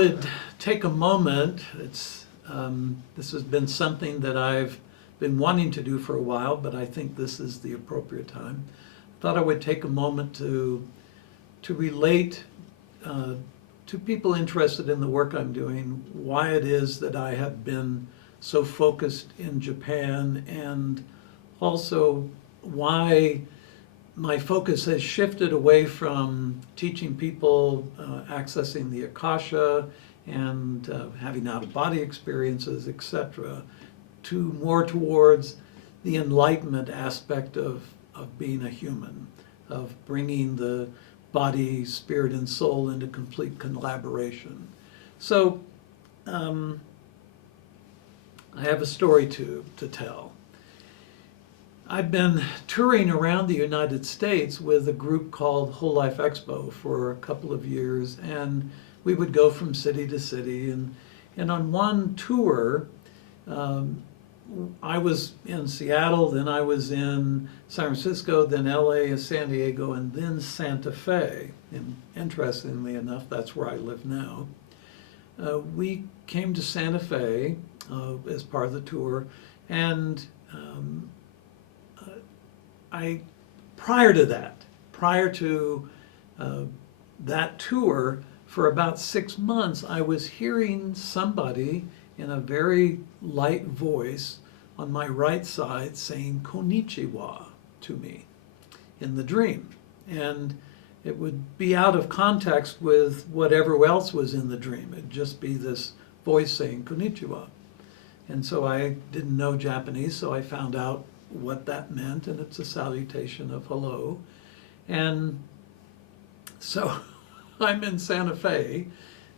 Would take a moment. This has been something that I've been wanting to do for a while, but I think this is the appropriate time. I thought I would take a moment to relate to people interested in the work I'm doing, why it is that I have been so focused in Japan, and also why my focus has shifted away from teaching people accessing the Akasha and having out-of-body experiences, etc., to more towards the enlightenment aspect of being a human, of bringing the body, spirit, and soul into complete collaboration. So I have a story to tell. I've been touring around the United States with a group called Whole Life Expo for a couple of years, and we would go from city to city. And on one tour, I was in Seattle, then I was in San Francisco, then LA and San Diego, and then Santa Fe. And interestingly enough, that's where I live now. We came to Santa Fe as part of the tour, and prior to that tour, for about 6 months, I was hearing somebody in a very light voice on my right side saying "Konnichiwa" to me in the dream. And it would be out of context with whatever else was in the dream. It'd just be this voice saying "Konnichiwa." And so I didn't know Japanese, so I found out what that meant, and it's a salutation of hello. And so I'm in Santa Fe,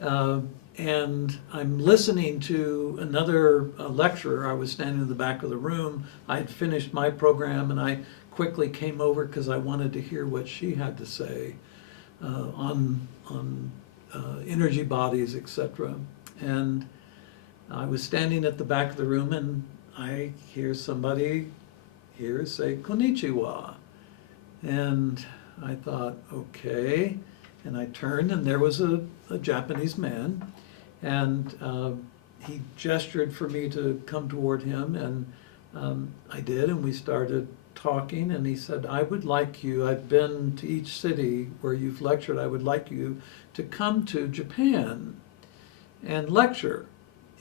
and I'm listening to another lecturer. I was standing in the back of the room. I had finished my program, and I quickly came over because I wanted to hear what she had to say on energy bodies, etc. And I was standing at the back of the room, and I hear somebody here say "Konnichiwa," and I thought, okay. And I turned, and there was a Japanese man, and he gestured for me to come toward him, and I did, and we started talking, and he said, "I would like you, I've been to each city where you've lectured, I would like you to come to Japan and lecture."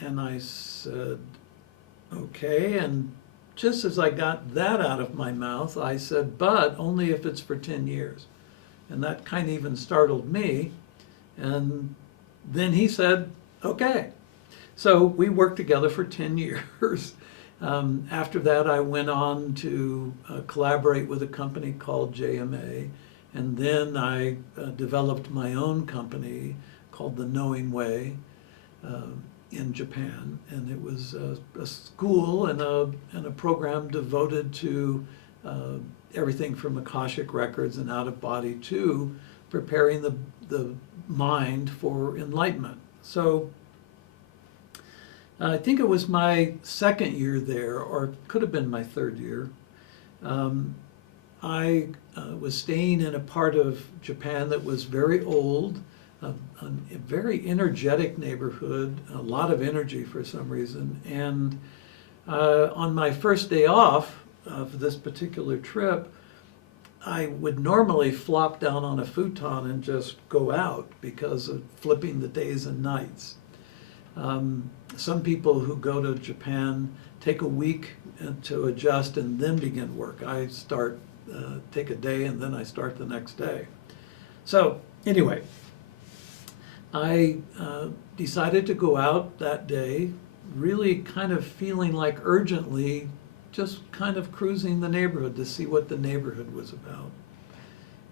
And I said, okay, and just as I got that out of my mouth, I said, "But only if it's for 10 years. And that kind of even startled me. And then he said, okay. So we worked together for 10 years. After that, I went on to collaborate with a company called JMA. And then I developed my own company called The Knowing Way in Japan. And it was a school and a program devoted to everything from Akashic records and out-of-body to preparing the mind for enlightenment. So I think it was my second year there, or could have been my third year. I was staying in a part of Japan that was very old, a very energetic neighborhood, a lot of energy for some reason. And on my first day off of this particular trip, I would normally flop down on a futon and just go out because of flipping the days and nights. Some people who go to Japan take a week to adjust and then begin work. I take a day and then I start the next day. So anyway, I decided to go out that day, really kind of feeling like urgently just kind of cruising the neighborhood to see what the neighborhood was about.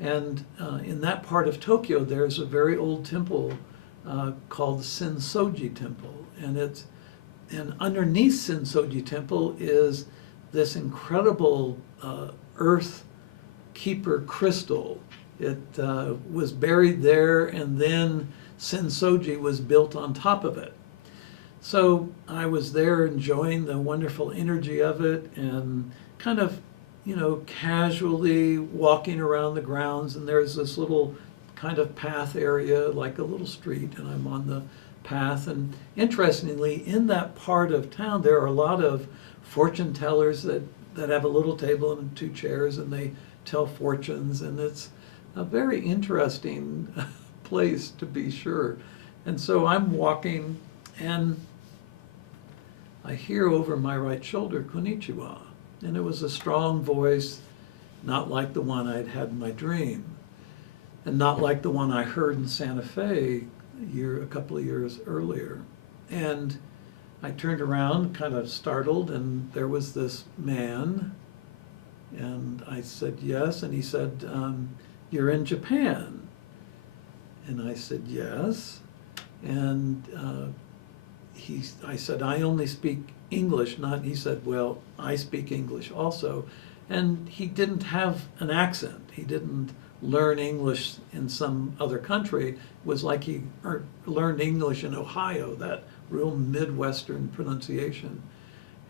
And in that part of Tokyo, there's a very old temple called Sensoji Temple. And underneath Sensoji Temple is this incredible earth keeper crystal. It was buried there, and then Sensoji was built on top of it. So I was there enjoying the wonderful energy of it and kind of, casually walking around the grounds, and there's this little kind of path area, like a little street, and I'm on path. And interestingly, in that part of town, there are a lot of fortune tellers that have a little table and two chairs, and they tell fortunes, and it's a very interesting place, to be sure. And so I'm walking, and I hear over my right shoulder, "Konnichiwa." And it was a strong voice, not like the one I'd had in my dream, and not like the one I heard in Santa Fe a couple of years earlier. And I turned around, kind of startled, and there was this man, and I said, "Yes," and he said, "You're in Japan?" And I said, "Yes." And I said, "I only speak English," not, he said, "Well, I speak English also." And he didn't have an accent. He didn't learn English in some other country. It was like he learned English in Ohio, that real Midwestern pronunciation.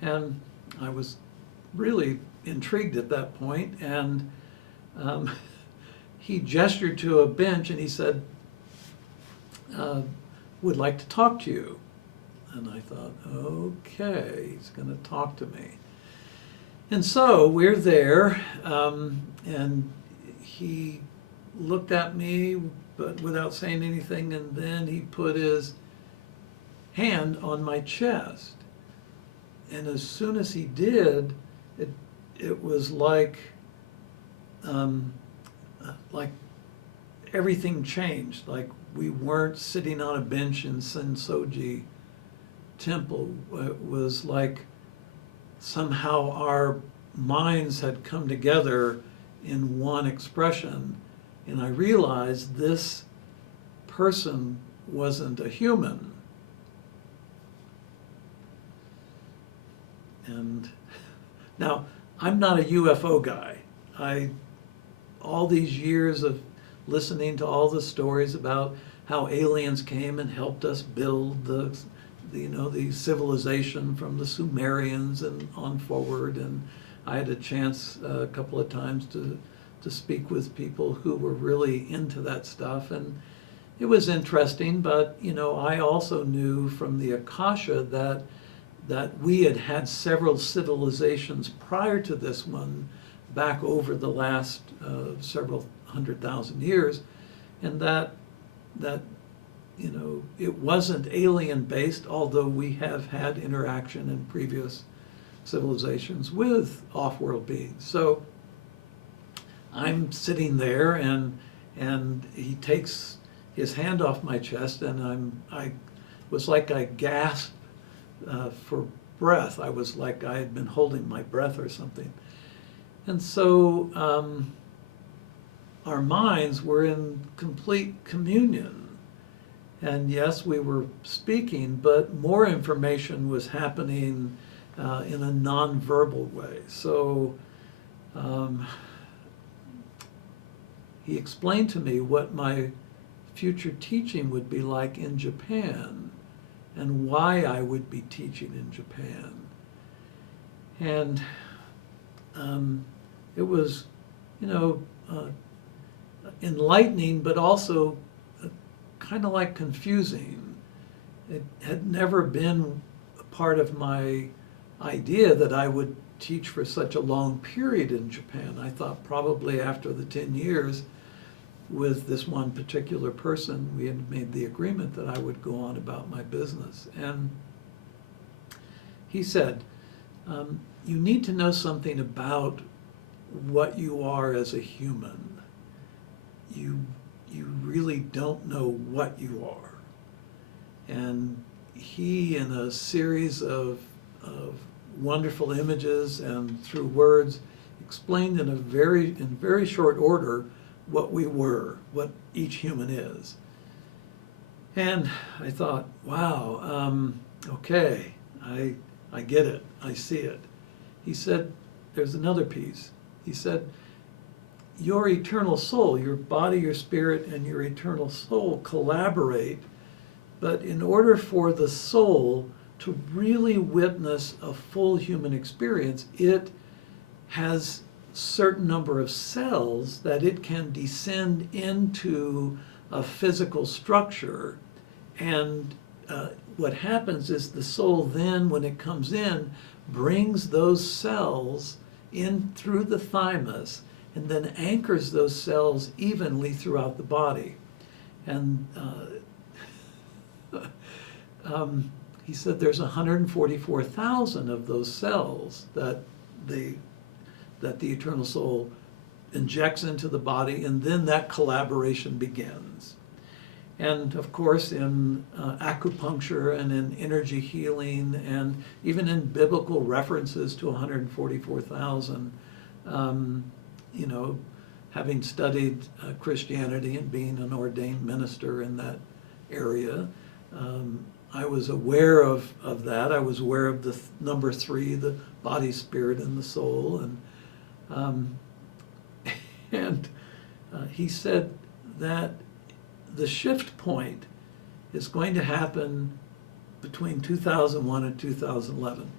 And I was really intrigued at that point, and he gestured to a bench and he said, "Would like to talk to you." And I thought, okay, he's going to talk to me. And so we're there, and he looked at me, but without saying anything, and then he put his hand on my chest. And as soon as he did, it was like everything changed. Like we weren't sitting on a bench in Sensoji Temple. It was like somehow our minds had come together in one expression, and I realized this person wasn't a human. And now, I'm not a UFO guy. All these years of listening to all the stories about how aliens came and helped us build the civilization from the Sumerians and on forward, and I had a chance a couple of times to speak with people who were really into that stuff, and it was interesting. But I also knew from the Akasha that we had had several civilizations prior to this one back over the last several 100,000 years, and that it wasn't alien based, although we have had interaction in previous civilizations with off-world beings. So I'm sitting there, and he takes his hand off my chest, and I was like I gasped for breath. I was like I had been holding my breath or something. And so our minds were in complete communion. And yes, we were speaking, but more information was happening in a non-verbal way. So he explained to me what my future teaching would be like in Japan and why I would be teaching in Japan. And it was, enlightening, but also kind of like confusing. It had never been a part of my idea that I would teach for such a long period in Japan. I thought probably after the 10 years with this one particular person, we had made the agreement that I would go on about my business. And he said, you need to know something about what you are as a human. You really don't know what you are. And he, in a series of wonderful images and through words, explained in very short order what we were, what each human is. And I thought, wow, okay, I get it, I see it. He said, there's another piece. He said, your eternal soul, your body, your spirit, and your eternal soul collaborate, but in order for the soul to really witness a full human experience, it has a certain number of cells that it can descend into a physical structure and what happens is the soul then, when it comes in, brings those cells in through the thymus and then anchors those cells evenly throughout the body. And he said there's 144,000 of those cells that the eternal soul injects into the body, and then that collaboration begins. And of course, in acupuncture and in energy healing, and even in biblical references to 144,000, you know, having studied Christianity and being an ordained minister in that area, I was aware of that. I was aware of the number 3, the body, spirit, and the soul. And he said that the shift point is going to happen between 2001 and 2011.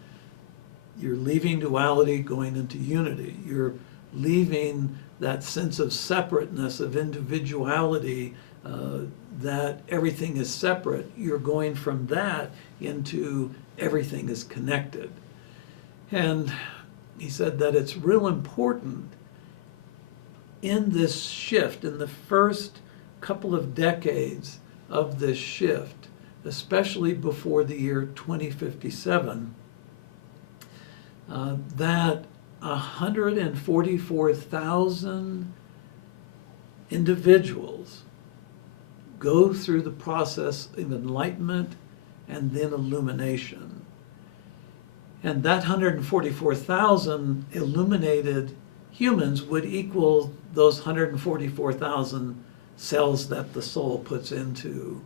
You're leaving duality, going into unity. You're leaving that sense of separateness, of individuality, that everything is separate. You're going from that into everything is connected. And he said that it's real important in this shift, in the first couple of decades of this shift, especially before the year 2057, that 144,000 individuals go through the process of enlightenment and then illumination. And that 144,000 illuminated humans would equal those 144,000 cells that the soul puts into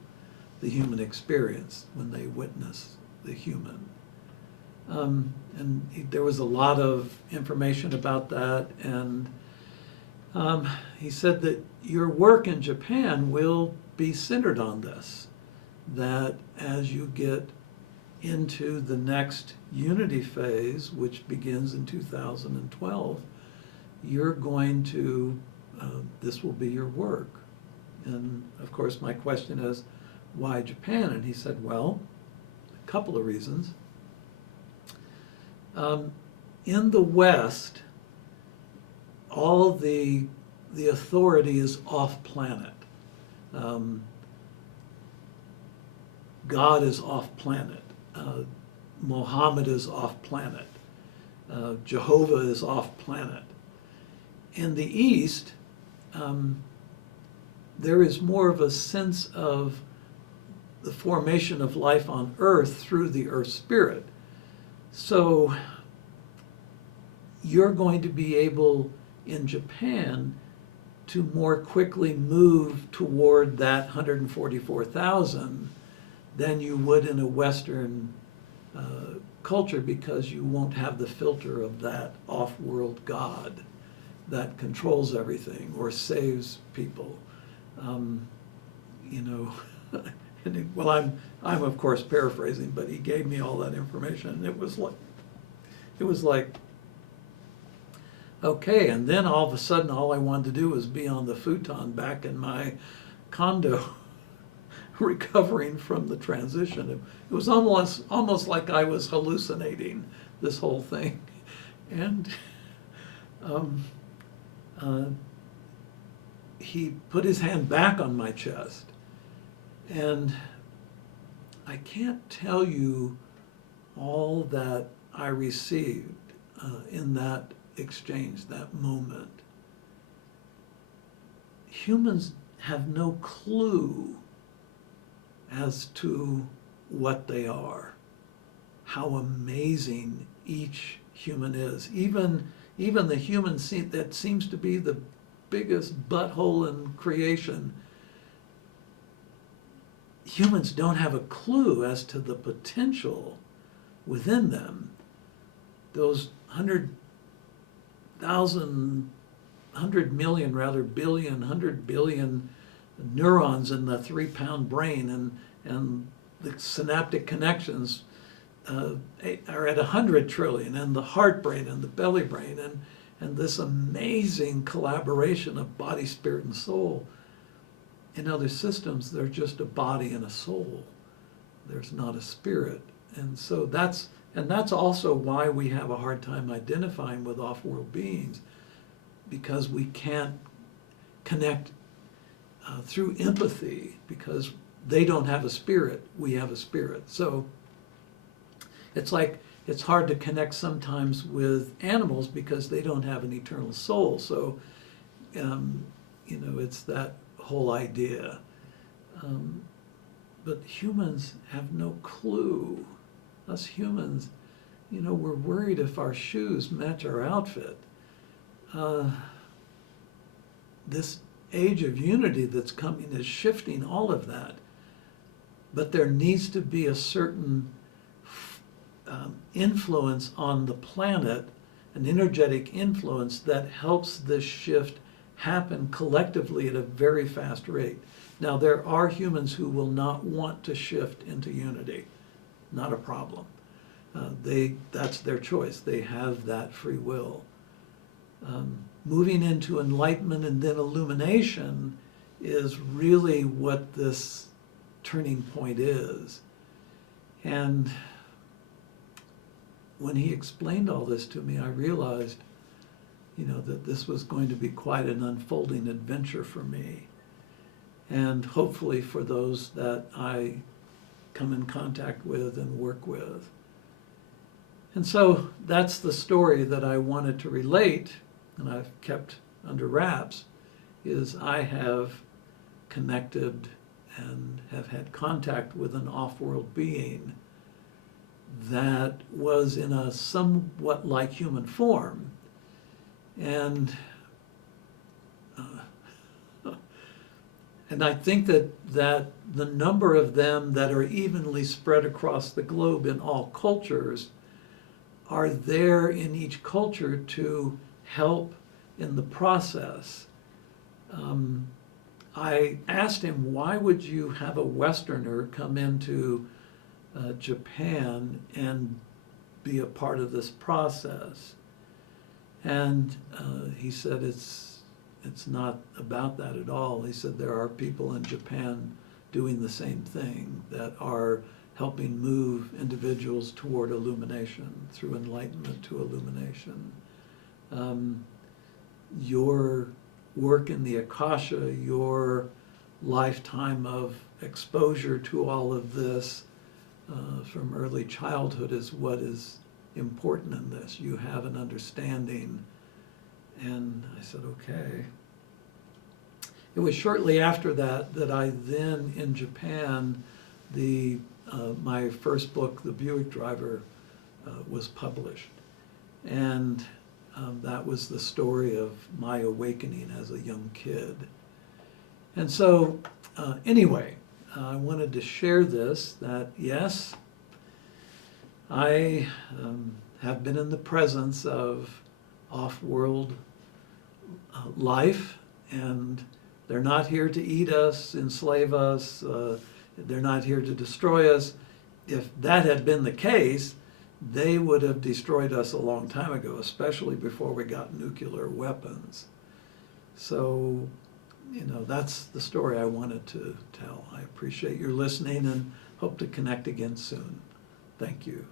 the human experience when they witness the human. There was a lot of information about that, and he said that your work in Japan will be centered on this, that as you get into the next unity phase, which begins in 2012, you're going to, this will be your work. And of course, my question is, why Japan? And he said, well, a couple of reasons. In the West, all the authority is off planet. God is off planet. Mohammed is off planet. Jehovah is off planet. In the East, there is more of a sense of the formation of life on Earth through the Earth Spirit. So you're going to be able, in Japan, to more quickly move toward that 144,000 than you would in a Western culture, because you won't have the filter of that off-world God that controls everything or saves people. You know, well, I'm of course paraphrasing, but he gave me all that information, and it was like, okay. And then all of a sudden, all I wanted to do was be on the futon back in my condo, recovering from the transition. It was almost like I was hallucinating this whole thing, and he put his hand back on my chest, and I can't tell you all that I received in that exchange, that moment. Humans have no clue as to what they are, how amazing each human is. Even the human that seems to be the biggest butthole in creation, humans don't have a clue as to the potential within them. Those 100 billion neurons in the 3-pound brain, and the synaptic connections are at 100 trillion, and the heart brain and the belly brain, and this amazing collaboration of body, spirit, and soul. In other systems, they're just a body and a soul. there's not a spirit. And so that's also why we have a hard time identifying with off-world beings, because we can't connect through empathy, because they don't have a spirit, we have a spirit. So it's hard to connect sometimes with animals because they don't have an eternal soul. So it's that whole idea. But humans have no clue. Us humans, we're worried if our shoes match our outfit. This age of unity that's coming is shifting all of that. But there needs to be a certain influence on the planet, an energetic influence that helps this shift happen collectively at a very fast rate. Now, there are humans who will not want to shift into unity. Not a problem. That's their choice. They have that free will. Moving into enlightenment and then illumination is really what this turning point is. And when he explained all this to me, I realized, that this was going to be quite an unfolding adventure for me. And hopefully for those that I come in contact with and work with. And so that's the story that I wanted to relate, and I've kept under wraps, is I have connected and have had contact with an off-world being that was in a somewhat like human form. And I think that the number of them that are evenly spread across the globe in all cultures are there in each culture to help in the process. I asked him, why would you have a Westerner come into Japan and be a part of this process? And he said, it's not about that at all. He said there are people in Japan doing the same thing, that are helping move individuals toward illumination, through enlightenment to illumination. Your work in the Akasha, your lifetime of exposure to all of this from early childhood is what is important in this. You have an understanding. And I said, okay. It was shortly after that I then, in Japan, my first book, The Buick Driver, was published. And that was the story of my awakening as a young kid. And so, anyway, I wanted to share this, that yes, I have been in the presence of off-world life, and they're not here to eat us, enslave us, they're not here to destroy us. If that had been the case, they would have destroyed us a long time ago, especially before we got nuclear weapons. So, that's the story I wanted to tell. I appreciate your listening and hope to connect again soon. Thank you.